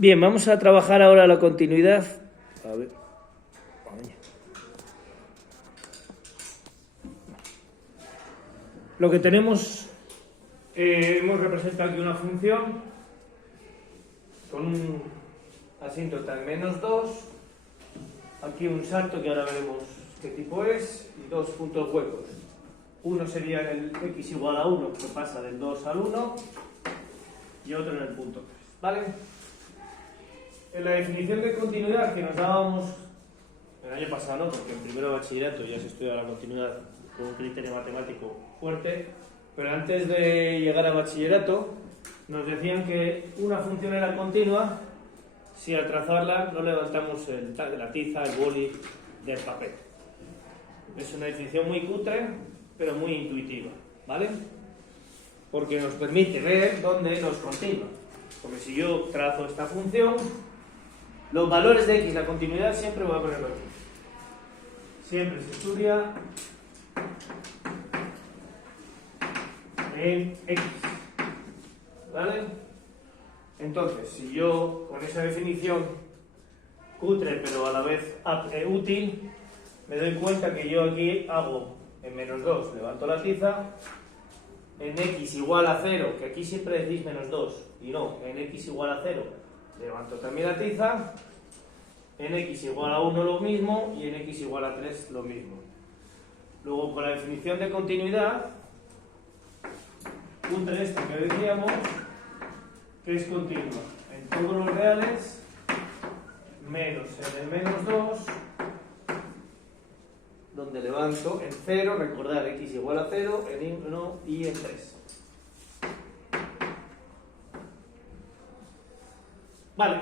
Bien, vamos a trabajar ahora la continuidad. A ver. Lo que tenemos, hemos representado aquí una función con un asíntota en -2, aquí un salto que ahora veremos qué tipo es, y dos puntos huecos. Uno sería en el x igual a 1, que pasa del 2 al 1, y otro en el punto 3, ¿vale? En la definición de continuidad que nos dábamos el año pasado, ¿no? Porque en primero de bachillerato ya se estudia la continuidad con un criterio matemático fuerte, pero antes de llegar a bachillerato nos decían que una función era continua si al trazarla no levantamos la tiza, el boli del papel. Es una definición muy cutre, pero muy intuitiva, ¿vale? Porque nos permite ver dónde nos continúa. Porque si yo trazo esta función, los valores de x, la continuidad, siempre voy a ponerlo aquí. Siempre se estudia en x, ¿vale? Entonces, si yo con esa definición cutre pero a la vez útil, me doy cuenta que yo aquí hago en -2, levanto la tiza, en x igual a 0, que aquí siempre decís -2, y no, en x igual a 0, levanto también la tiza, en x igual a 1 lo mismo, y en x igual a 3 lo mismo. Luego, con la definición de continuidad, cutre esto que decíamos, que es continua en todos los reales, menos en el -2, donde levanto en 0, recordar x igual a 0, en 1 y en 3. Vale.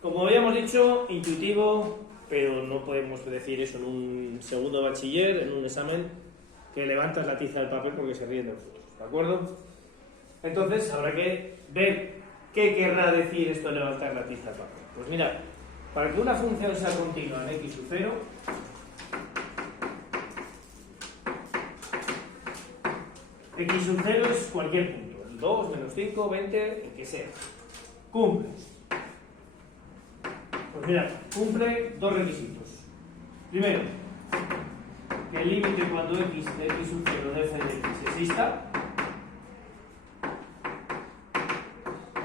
Como habíamos dicho, intuitivo, pero no podemos decir eso en un segundo de bachiller, en un examen, que levantas la tiza del papel porque se ríen de nosotros, ¿de acuerdo? Entonces habrá que ver qué querrá decir esto de levantar la tiza del papel. Pues mirad, para que una función sea continua en x sub 0, x sub 0 es cualquier punto, el 2, -5, 20, el que sea. Cumple. Pues mirad, cumple dos requisitos. Primero, que el límite cuando x de x sub 0 de f de x exista.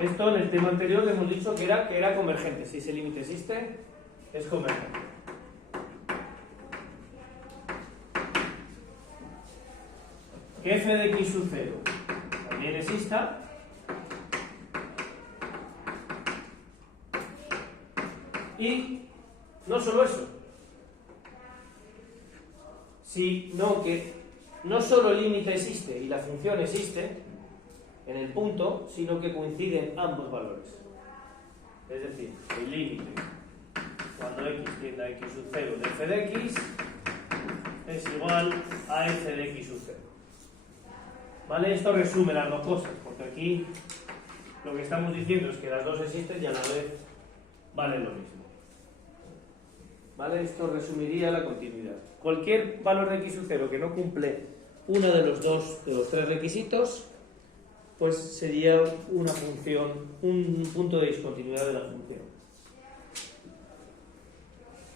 Esto en el tema anterior le hemos dicho que era convergente. Si ese límite existe, es convergente. Que f de x sub 0 también exista. Y no solo eso, sino que no solo el límite existe y la función existe en el punto, sino que coinciden ambos valores. Es decir, el límite cuando x tiende a x sub 0 de f de x es igual a f de x sub 0. ¿Vale? Esto resume las dos cosas, porque aquí lo que estamos diciendo es que las dos existen y a la vez valen lo mismo. ¿Vale? Esto resumiría la continuidad. Cualquier valor de x sub 0 que no cumple uno de los tres requisitos, pues sería una función, un punto de discontinuidad de la función.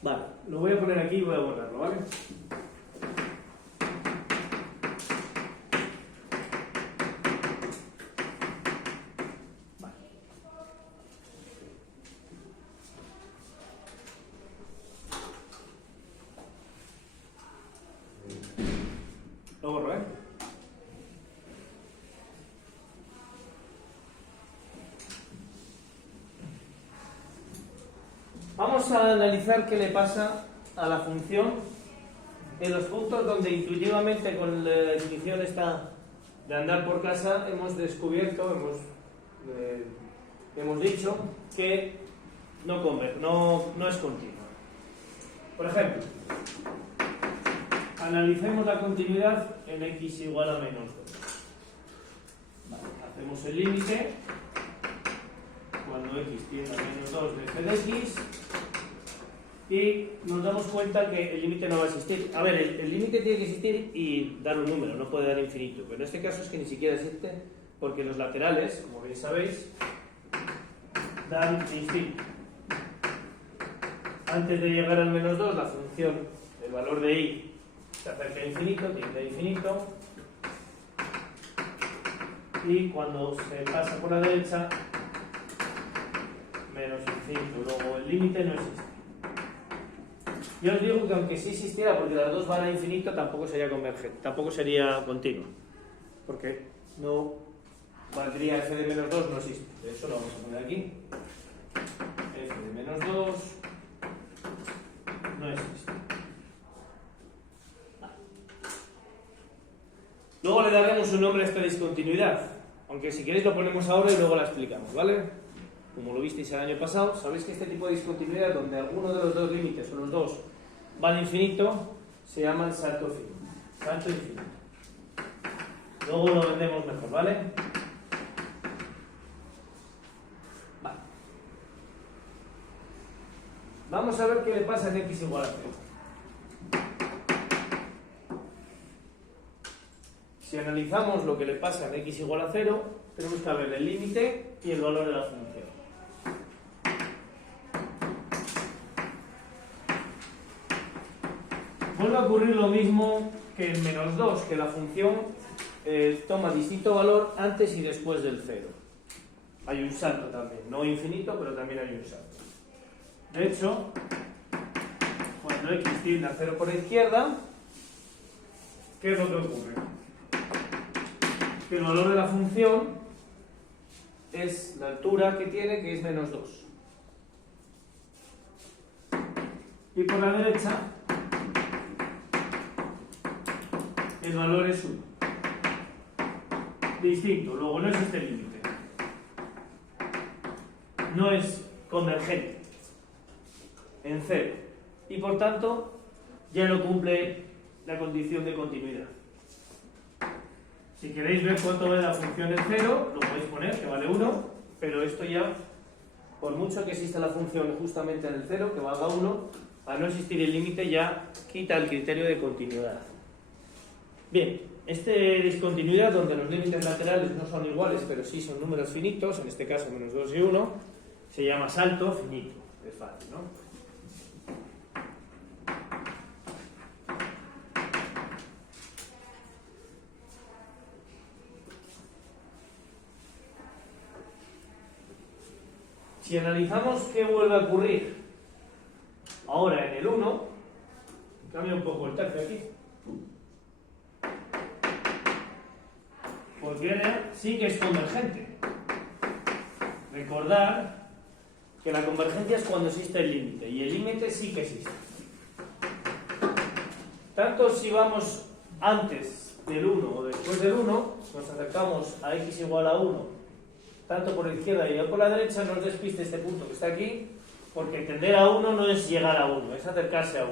Vale, lo voy a poner aquí y voy a borrarlo, ¿vale? Lo borro, ¿eh? Vamos a analizar qué le pasa a la función en los puntos donde intuitivamente con la definición esta de andar por casa hemos descubierto, hemos dicho que no es continua. Por ejemplo, analicemos la continuidad en x igual a -2. Vale, hacemos el límite cuando x tiende a -2 de f de x y nos damos cuenta que el límite no va a existir. A ver, el límite tiene que existir y dar un número, no puede dar infinito, pero en este caso es que ni siquiera existe porque los laterales, como bien sabéis, dan distinto. Antes de llegar al menos 2, la función, el valor de i, se acerca a infinito, tiende a infinito. Y cuando se pasa por la derecha, menos infinito. Luego el límite no existe. Yo os digo que aunque sí existiera, porque las dos van a infinito, tampoco sería convergente, tampoco sería continuo. Porque no valdría f de menos 2, no existe. De hecho lo vamos a poner aquí. F de menos 2 no existe. Luego le daremos un nombre a esta discontinuidad, aunque si queréis lo ponemos ahora y luego la explicamos, ¿vale? Como lo visteis el año pasado, sabéis que este tipo de discontinuidad, donde alguno de los dos límites o los dos van a infinito, se llama el salto finito. Salto infinito. Luego lo vendemos mejor, ¿vale? Vale. Vamos a ver qué le pasa en x igual a 0. Si analizamos lo que le pasa en x igual a 0, tenemos que ver el límite y el valor de la función. Vuelve a ocurrir lo mismo que en menos 2, que la función toma distinto valor antes y después del 0. Hay un salto también, no infinito, pero también hay un salto. De hecho, cuando x tiende a 0 por la izquierda, ¿qué es lo que ocurre? Que el valor de la función es la altura que tiene, que es menos 2. Y por la derecha, el valor es 1. Distinto, luego no existe límite. No es convergente en 0. Y por tanto, ya no cumple la condición de continuidad. Si queréis ver cuánto vale la función en 0, lo podéis poner, que vale 1, pero esto ya, por mucho que exista la función justamente en el 0, que valga 1, al no existir el límite ya quita el criterio de continuidad. Bien, esta discontinuidad donde los límites laterales no son iguales, pero sí son números finitos, en este caso menos 2 y 1, se llama salto finito. Es fácil, ¿no? Si analizamos qué vuelve a ocurrir ahora en el 1, cambia un poco el tercio aquí. Porque ahora sí que es convergente. Recordar que la convergencia es cuando existe el límite, y el límite sí que existe. Tanto si vamos antes del 1 o después del 1, nos acercamos a x igual a 1, tanto por la izquierda y por la derecha, no os despiste este punto que está aquí, porque tender a 1 no es llegar a 1, es acercarse a 1.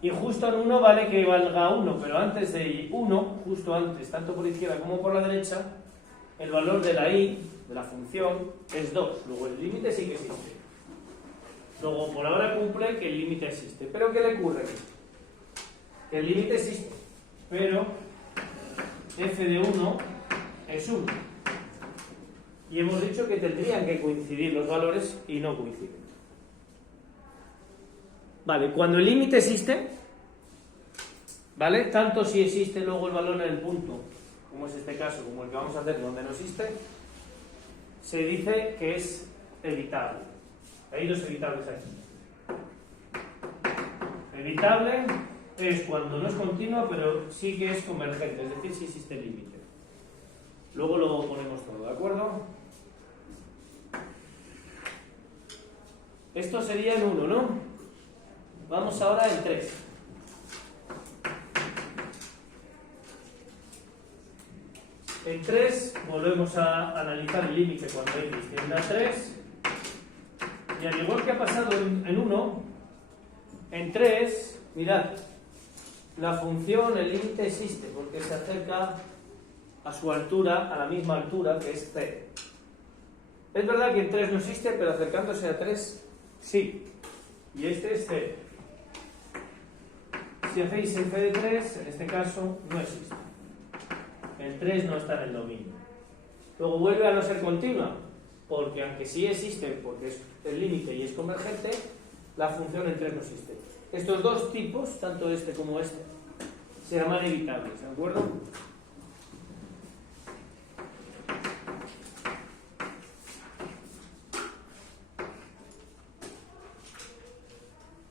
Y justo en 1 vale que valga 1, pero antes de 1, justo antes, tanto por la izquierda como por la derecha, el valor de la i, de la función, es 2. Luego el límite sí que existe. Luego por ahora cumple que el límite existe. ¿Pero qué le ocurre aquí? Que el límite existe, pero f de 1 es 1. Y hemos dicho que tendrían que coincidir los valores y no coinciden. Vale, cuando el límite existe, ¿vale? Tanto si existe luego el valor en el punto, como es este caso, como el que vamos a hacer donde no existe, se dice que es evitable. Hay dos evitables aquí. Evitable es cuando no es continua, pero sí que es convergente, es decir, si existe el límite. Luego lo ponemos todo, ¿de acuerdo? Esto sería en 1, ¿no? Vamos ahora en 3. En 3 volvemos a analizar el límite cuando x tiende a 3. Y al igual que ha pasado en 1, en 3, mirad, la función, el límite existe porque se acerca a su altura, a la misma altura que es c. Es verdad que en 3 no existe, pero acercándose a 3, sí. Y este es c. Si hacéis el c de 3, en este caso no existe. El 3 no está en el dominio. Luego vuelve a no ser continua. porque aunque sí existe, porque es el límite y es convergente, la función en 3 no existe. Estos dos tipos, tanto este como este, se llaman evitables, ¿de acuerdo?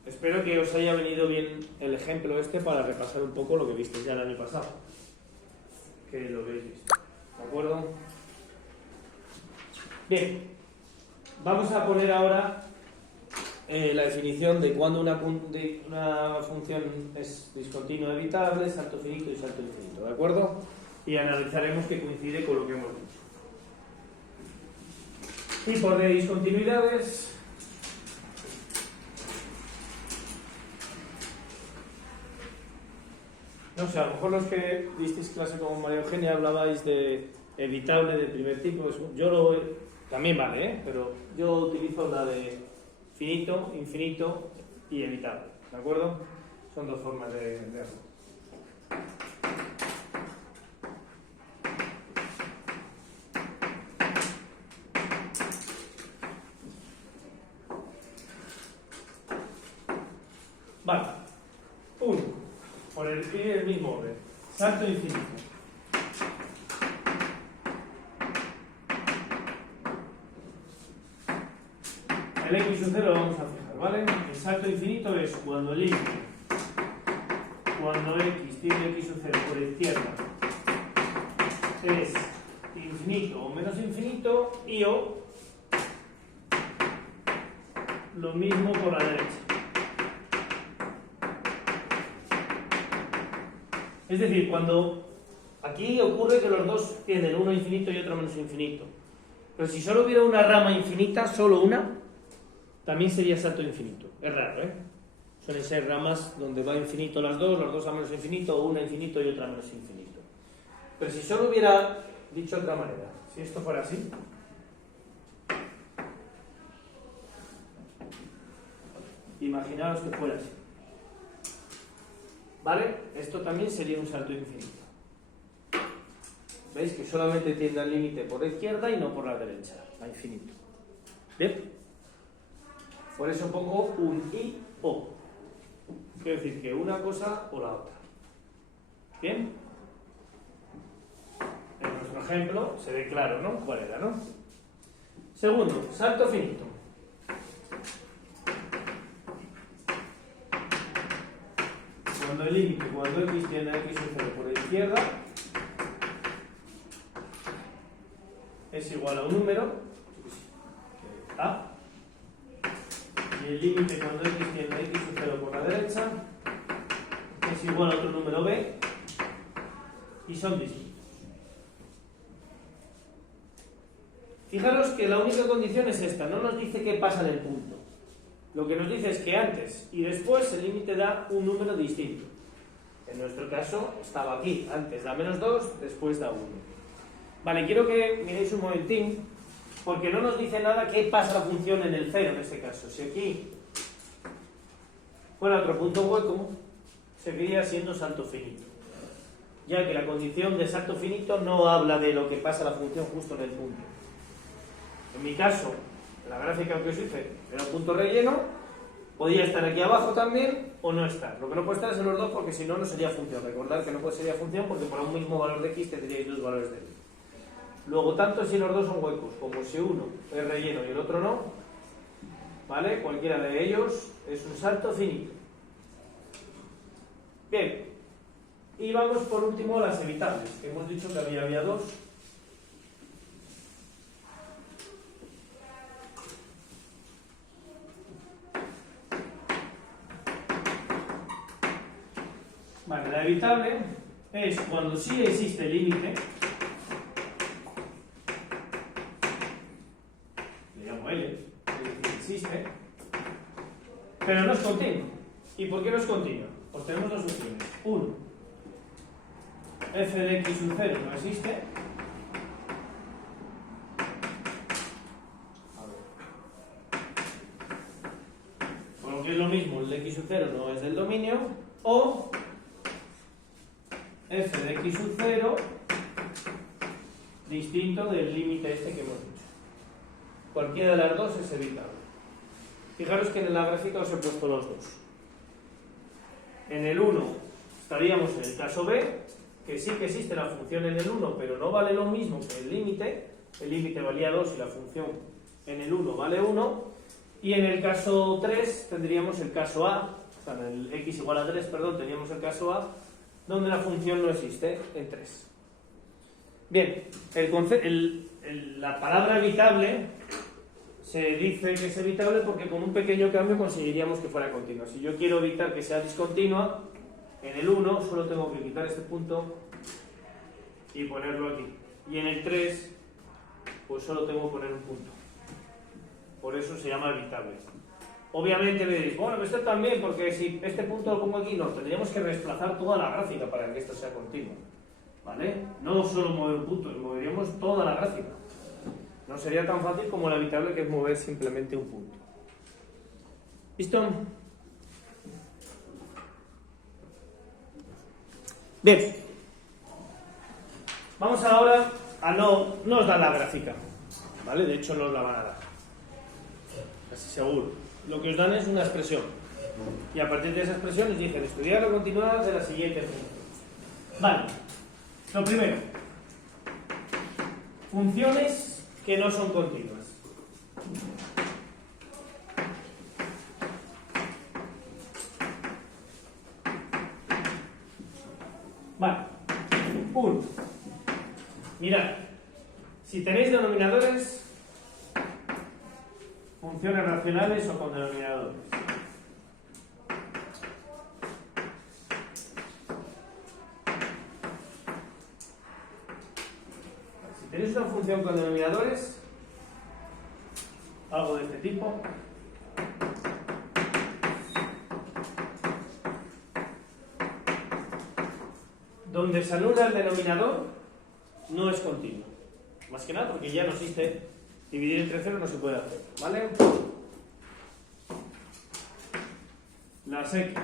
Espero que os haya venido bien el ejemplo este para repasar un poco lo que visteis ya el año pasado, que lo habéis visto, ¿de acuerdo? Bien, vamos a poner ahora la definición de cuando una función es discontinua evitable, salto finito y salto infinito, ¿de acuerdo? Y analizaremos que coincide con lo que hemos dicho. Tipos de discontinuidades. No sé, a lo mejor los que visteis clase con María Eugenia hablabais de evitable del primer tipo. Yo también vale, pero yo utilizo la de finito, infinito y evitable, ¿de acuerdo? Son dos formas de hacerlo. Vale, uno, por el mismo orden, salto infinito. El x sub 0 lo vamos a fijar, ¿vale? El salto infinito es cuando el límite, cuando x tiene x sub 0 por izquierda es infinito o menos infinito, y o lo mismo por la derecha. Es decir, cuando aquí ocurre que los dos tienen uno infinito y otro menos infinito, pero si solo hubiera una rama infinita, solo una, también sería salto infinito. Es raro, ¿eh? Suelen ser ramas donde va infinito las dos a menos infinito, o una infinito y otra menos infinito. Pero si solo hubiera, dicho de otra manera, si esto fuera así, imaginaos que fuera así. ¿Vale? Esto también sería un salto infinito. ¿Veis? Que solamente tiende al límite por la izquierda y no por la derecha, a infinito. ¿Bien? Por eso pongo un y o. Quiero decir que una cosa o la otra. ¿Bien? En nuestro ejemplo se ve claro, ¿no? ¿Cuál era, no? Segundo, salto finito. Cuando el límite, cuando x tiene a x sub 0 por la izquierda, es igual a un número, a, y el límite cuando x tiene a x sub 0 por la derecha, es igual a otro número b, y son distintos. Fijaros que la única condición es esta, no nos dice qué pasa en el punto. Lo que nos dice es que antes y después el límite da un número distinto. En nuestro caso estaba aquí, antes da menos 2, después da 1. Vale, quiero que miréis un momentín, porque no nos dice nada qué pasa la función en el 0 en este caso. Si aquí fuera otro punto hueco, seguiría siendo salto finito, ya que la condición de salto finito no habla de lo que pasa la función justo en el punto. En mi caso, la gráfica que os hice era un punto relleno, podía estar aquí abajo también o no estar. Lo que no puede estar es en los dos, porque si no, no sería función. Recordad que no sería función porque por un mismo valor de x tendríais dos valores de y. Luego, tanto si los dos son huecos como si uno es relleno y el otro no, ¿vale? Cualquiera de ellos es un salto finito. Bien, y vamos por último a las evitables, que hemos dicho que había dos. Vale, la evitable es cuando sí existe límite, le llamo L, es decir, existe, pero no es continuo. ¿Y por qué no es continuo? Pues tenemos dos opciones. Uno, f de x sub 0 no existe. A ver. Por lo que es lo mismo, el de x sub 0 no es del dominio. O f de x sub 0 distinto del límite este que hemos dicho. cualquiera de las dos es evitable. Fijaros que en la gráfica os he puesto los dos. En el 1 estaríamos en el caso B, que sí que existe la función en el 1, pero no vale lo mismo que el límite. El límite valía 2 y la función en el 1 vale 1. Y en el caso 3 tendríamos el caso A, o sea, en el x igual a 3, perdón, teníamos el caso A, donde la función no existe en 3. Bien, la palabra evitable se dice que es evitable porque con un pequeño cambio conseguiríamos que fuera continua. Si yo quiero evitar que sea discontinua, en el 1 solo tengo que quitar este punto y ponerlo aquí. Y en el 3, pues solo tengo que poner un punto. Por eso se llama evitable. Obviamente me diréis, bueno, esto también, porque si este punto lo pongo aquí, no, tendríamos que desplazar toda la gráfica para que esto sea continuo. ¿Vale? No solo mover un punto, moveríamos toda la gráfica. No sería tan fácil como la evitable, que es mover simplemente un punto. ¿Listo? Bien. Vamos ahora a no os da la gráfica. ¿Vale? De hecho, no os la van a dar. Casi seguro. Lo que os dan es una expresión. Y a partir de esa expresión les dicen estudiar la continuidad de la siguiente función. Vale. Lo primero. Funciones que no son continuas. Vale. 1. Mirad. Si tenéis denominadores, funciones racionales o con denominadores. Si tenéis una función con denominadores, algo de este tipo, donde se anula el denominador, no es continuo. Más que nada porque ya no existe, dividir entre 0 no se puede hacer, ¿vale? Las x,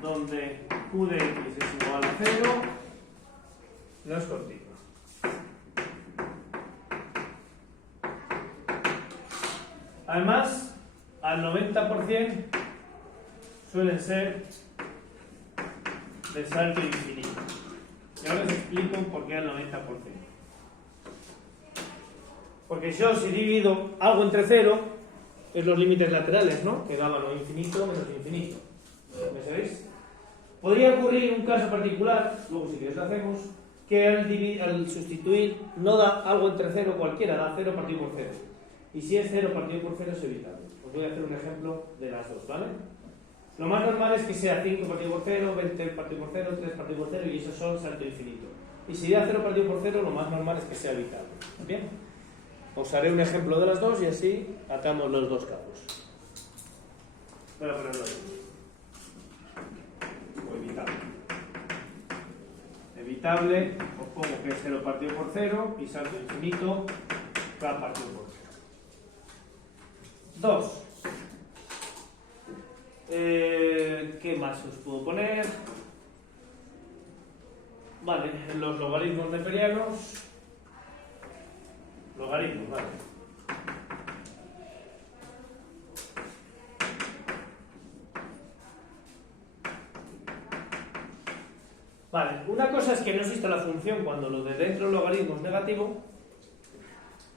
donde q de x es igual a 0, no es continua. Además, al 90% suelen ser de salto infinito. Y ahora os explico por qué al 90%. Porque yo, si divido algo entre 0, es los límites laterales, ¿no? Que daban lo infinito menos infinito. ¿Me sabéis? Podría ocurrir un caso particular, luego si queréis lo hacemos, que al sustituir no da algo entre 0 cualquiera, da 0 partido por 0. Y si es 0 partido por 0 es evitable. Os voy a hacer un ejemplo de las dos, ¿vale? Lo más normal es que sea 5 partido por 0, 20 partido por 0, 3 partido por 0 y esos son salto infinito. Y si da 0 partido por 0, lo más normal es que sea evitable. ¿Bien? Os haré un ejemplo de las dos y así atamos los dos cabos. Voy a ponerlo ahí. O evitable. Evitable, os pongo que es 0 partido por 0 y salto infinito, k partido por 0. 2. ¿Qué más os puedo poner? Vale, los logaritmos neperianos. Logaritmos, vale. Vale, una cosa es que no exista la función cuando lo de dentro del logaritmo es negativo.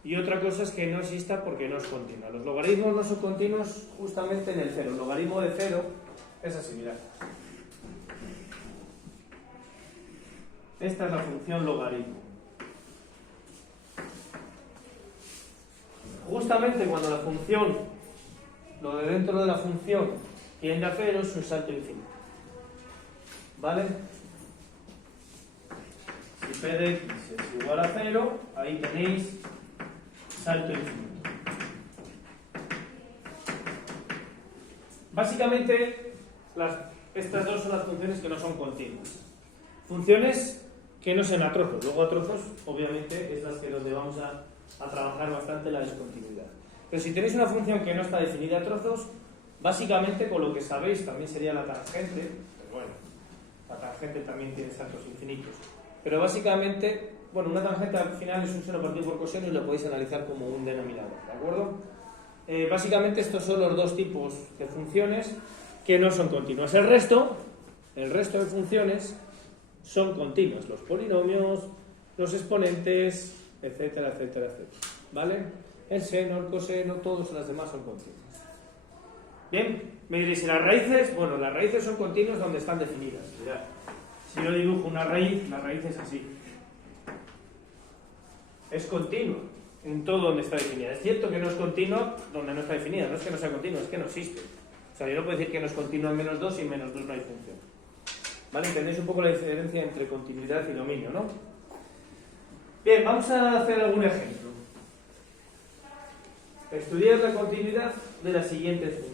Y otra cosa es que no exista porque no es continua. Los logaritmos no son continuos justamente en el 0. El logaritmo de 0 es así, mirad. Esta es la función logaritmo. Justamente cuando la función, lo de dentro de la función tiende a 0 es un salto infinito. ¿Vale? Si p de x es igual a 0, ahí tenéis salto infinito. Básicamente, estas dos son las funciones que no son continuas. Funciones que no sean a trozos. Luego a trozos, obviamente, es las que donde vamos a trabajar bastante la discontinuidad. Pero si tenéis una función que no está definida a trozos, básicamente con lo que sabéis también sería la tangente. Pero bueno, la tangente también tiene saltos infinitos. Pero básicamente Bueno, una tangente al final es un seno partido por coseno y lo podéis analizar como un denominador, ¿de acuerdo? Básicamente estos son los dos tipos de funciones que no son continuas. El resto de funciones son continuas, los polinomios, los exponentes, etcétera, etcétera, etcétera, ¿vale? El seno, el coseno, todas las demás son continuas. Bien, me diréis, ¿y las raíces? Bueno, las raíces son continuas donde están definidas. Mirad, si yo dibujo una raíz, la raíz es así. Es continua en todo donde está definida. Es cierto que no es continua donde no está definida, no es que no sea continua, es que no existe. O sea, yo no puedo decir que no es continua en menos 2 y en menos 2 no hay función. ¿Vale? ¿Entendéis un poco la diferencia entre continuidad y dominio, no? Bien, vamos a hacer algún ejemplo. Estudiar la continuidad de las siguientes funciones.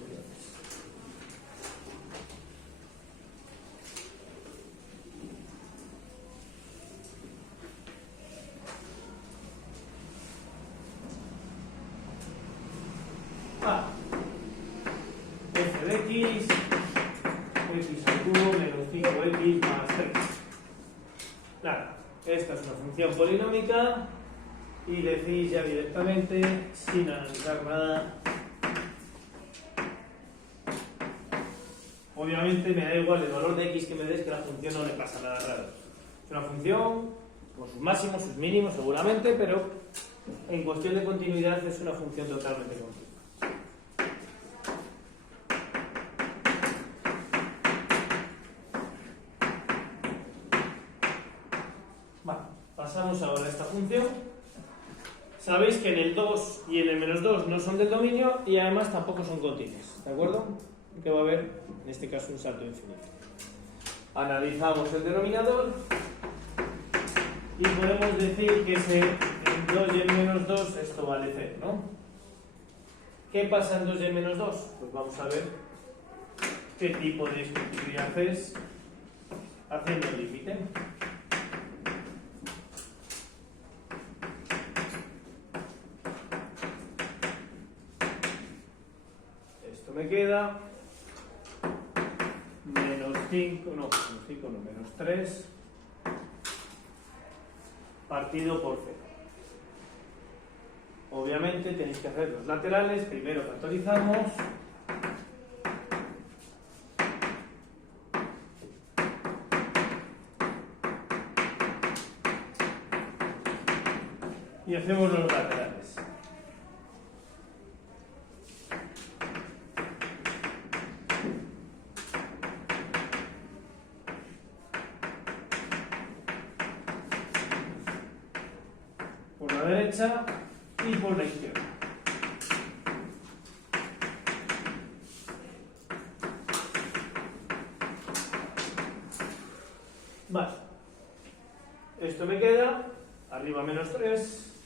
F de x al cubo menos 5x más 3. Nada, esta es una función polinómica y decís ya directamente, sin analizar nada. Obviamente me da igual el valor de x que me des, que la función no le pasa nada raro. Es una función con sus máximos, sus mínimos seguramente, pero en cuestión de continuidad es una función totalmente continua. Pasamos ahora a esta función. Sabéis que en el 2 y en el menos 2 no son del dominio y además tampoco son continuas, ¿de acuerdo? Que va a haber, en este caso, un salto infinito. Analizamos el denominador y podemos decir que en 2 y en menos 2 esto vale 0, ¿no? ¿Qué pasa en 2 y en menos 2? Pues vamos a ver qué tipo de continuidad es haciendo el límite. Me queda menos 3 partido por 0. Obviamente tenéis que hacer los laterales, primero factorizamos y hacemos los laterales. Derecha y por la izquierda. Vale. Esto me queda arriba menos 3,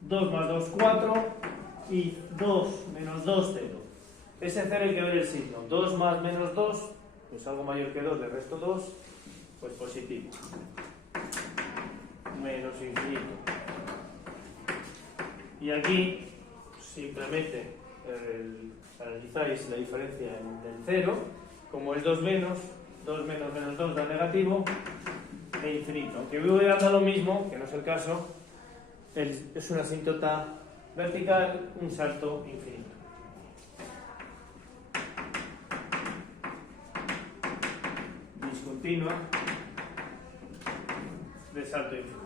2 más 2, 4 y 2 menos 2, 0. Ese 0 hay que ver el signo. 2 más menos 2, pues algo mayor que 2, le resto 2, pues positivo. Menos infinito. Y aquí simplemente analizáis la diferencia del 0, como es 2 menos menos 2 da negativo e infinito. Aunque voy a dar lo mismo, que no es el caso, es una asíntota vertical, un salto infinito. Discontinua de salto infinito.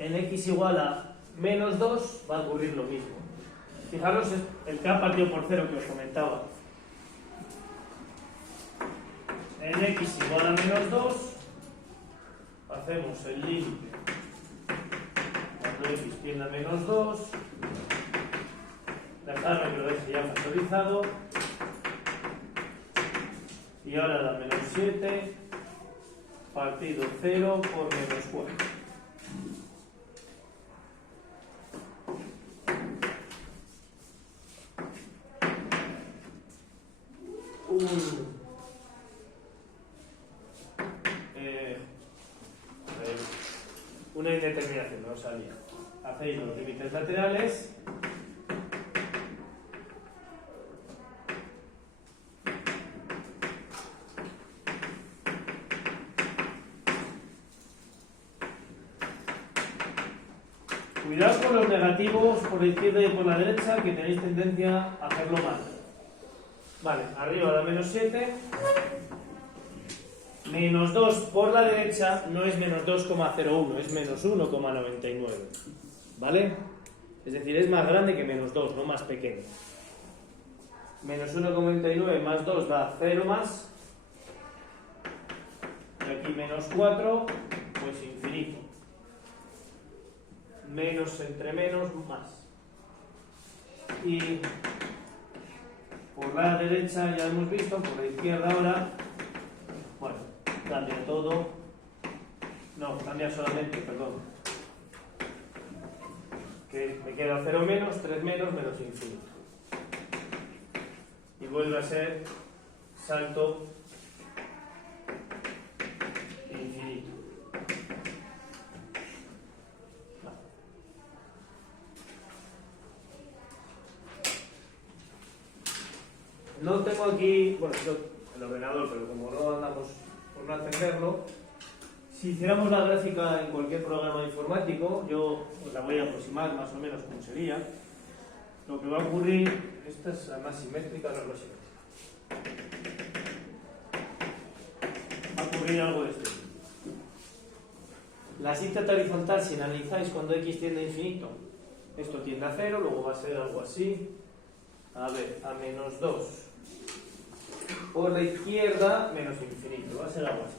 En x igual a menos 2 va a ocurrir lo mismo. Fijaros el k partido por 0 que os comentaba. En x igual a menos 2 hacemos el límite cuando x tiende a menos 2. Dejadme que lo deje ya factorizado. Y ahora da menos 7 partido 0 por menos 4. Una indeterminación, no sabía. Hacéis los límites laterales. Cuidado con los negativos por la izquierda y por la derecha, que tenéis tendencia a hacerlo mal. Vale, arriba da menos 7. Menos 2 por la derecha no es menos 2,01, es menos 1,99. ¿Vale? Es decir, es más grande que menos 2, no más pequeño. Menos 1,99 más 2 da 0 más. Y aquí menos 4, pues infinito. Menos entre menos, más. Y por la derecha ya hemos visto, por la izquierda ahora, bueno, cambia todo. No, cambia solamente, perdón. Que me queda 0 menos, 3 menos, menos infinito. Y vuelve a ser salto infinito. No tengo aquí, bueno, el ordenador, pero como no andamos por no encenderlo, si hiciéramos la gráfica en cualquier programa informático, yo os la voy a aproximar más o menos como sería. Lo que va a ocurrir, esta es la más simétrica, la más simétrica. Va a ocurrir algo de esto. La síntota horizontal, si analizáis cuando x tiende a infinito, esto tiende a 0, luego va a ser algo así. A ver, a menos 2. Por la izquierda, menos infinito, va a ser algo así.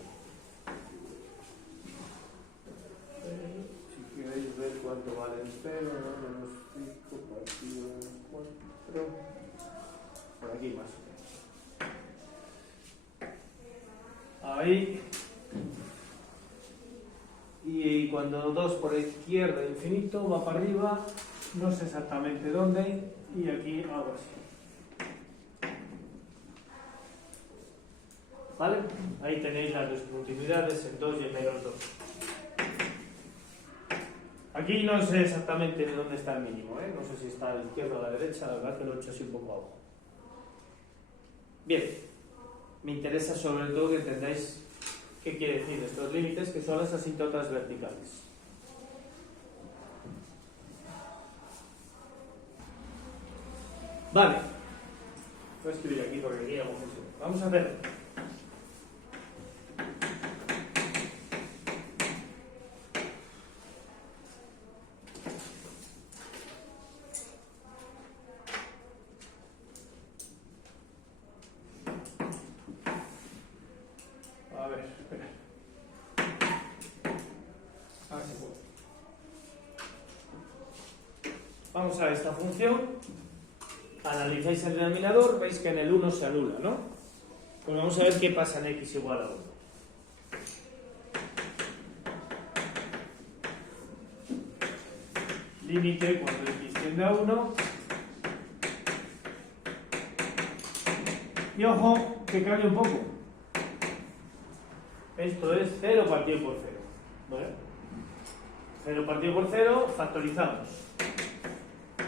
Si queréis ver cuánto vale el 0, menos 5 partido menos 4. Por aquí más o menos. Ahí. Y cuando 2 por la izquierda, infinito, va para arriba, no sé exactamente dónde, y aquí algo así. ¿Vale? Ahí tenéis las discontinuidades en 2 y en menos 2. Aquí no sé exactamente de dónde está el mínimo, ¿eh? No sé si está a la izquierda o a la derecha, la verdad que lo he hecho así un poco abajo. Bien, me interesa sobre todo que entendáis qué quiere decir estos límites, que son las asíntotas verticales. Vale, voy a escribir aquí porque aquí hay algo mucho. Vamos a ver. Vamos a esta función, analizáis el denominador, veis que en el 1 se anula, ¿no? Pues vamos a ver qué pasa en x igual a 1. Límite cuando x tiende a 1. Y ojo, que cambie un poco. Esto es 0 partido por 0. ¿Vale? 0 partido por 0, factorizamos.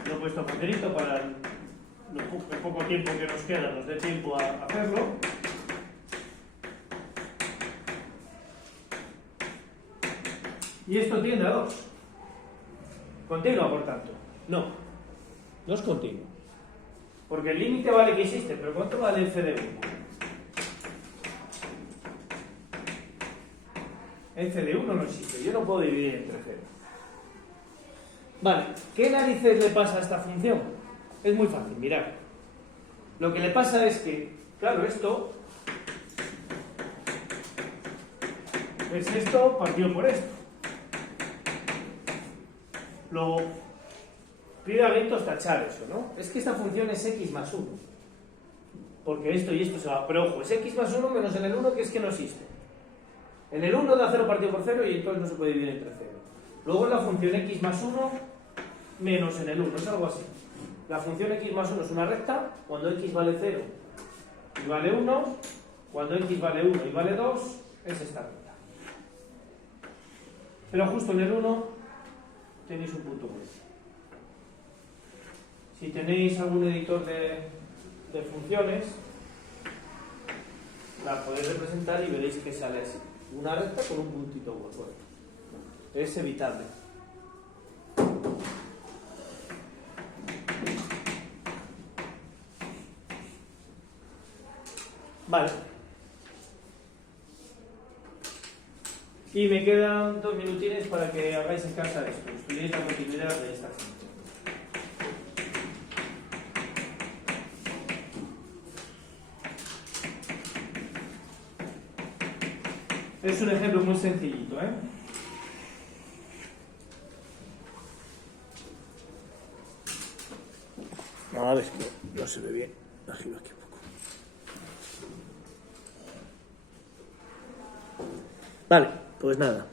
Lo he puesto factorito para el poco tiempo que nos queda, nos dé tiempo a hacerlo. Y esto tiende a 2. Continua, por tanto. No, no es continuo. Porque el límite vale que existe, pero ¿cuánto vale f de 1? F de 1 no existe, yo no puedo dividir entre 0. Vale, ¿qué narices le pasa a esta función? Es muy fácil, mirad. Lo que le pasa es que, claro, esto es esto partido por esto. Lo pide a Ventos tachar eso, ¿no? Es que esta función es x más 1. Porque esto y esto se va. Pero ojo, es x más 1 menos en el 1, que es que no existe. En el 1 da 0 partido por 0 y entonces no se puede dividir entre 0. Luego la función x más 1 menos en el 1, es algo así. La función x más 1 es una recta, cuando x vale 0 y vale 1, cuando x vale 1 y vale 2, es esta recta. Pero justo en el 1 tenéis un punto medio. Si tenéis algún editor de funciones, la podéis representar y veréis que sale así. Una recta con un puntito hueco. Es evitable. Vale. Y me quedan 2 minutines para que hagáis en casa esto, estudiéis la continuidad de esta función. Es un ejemplo muy sencillito, ¿eh? A ver, es que no se ve bien. La giro aquí un poco. Vale, pues nada.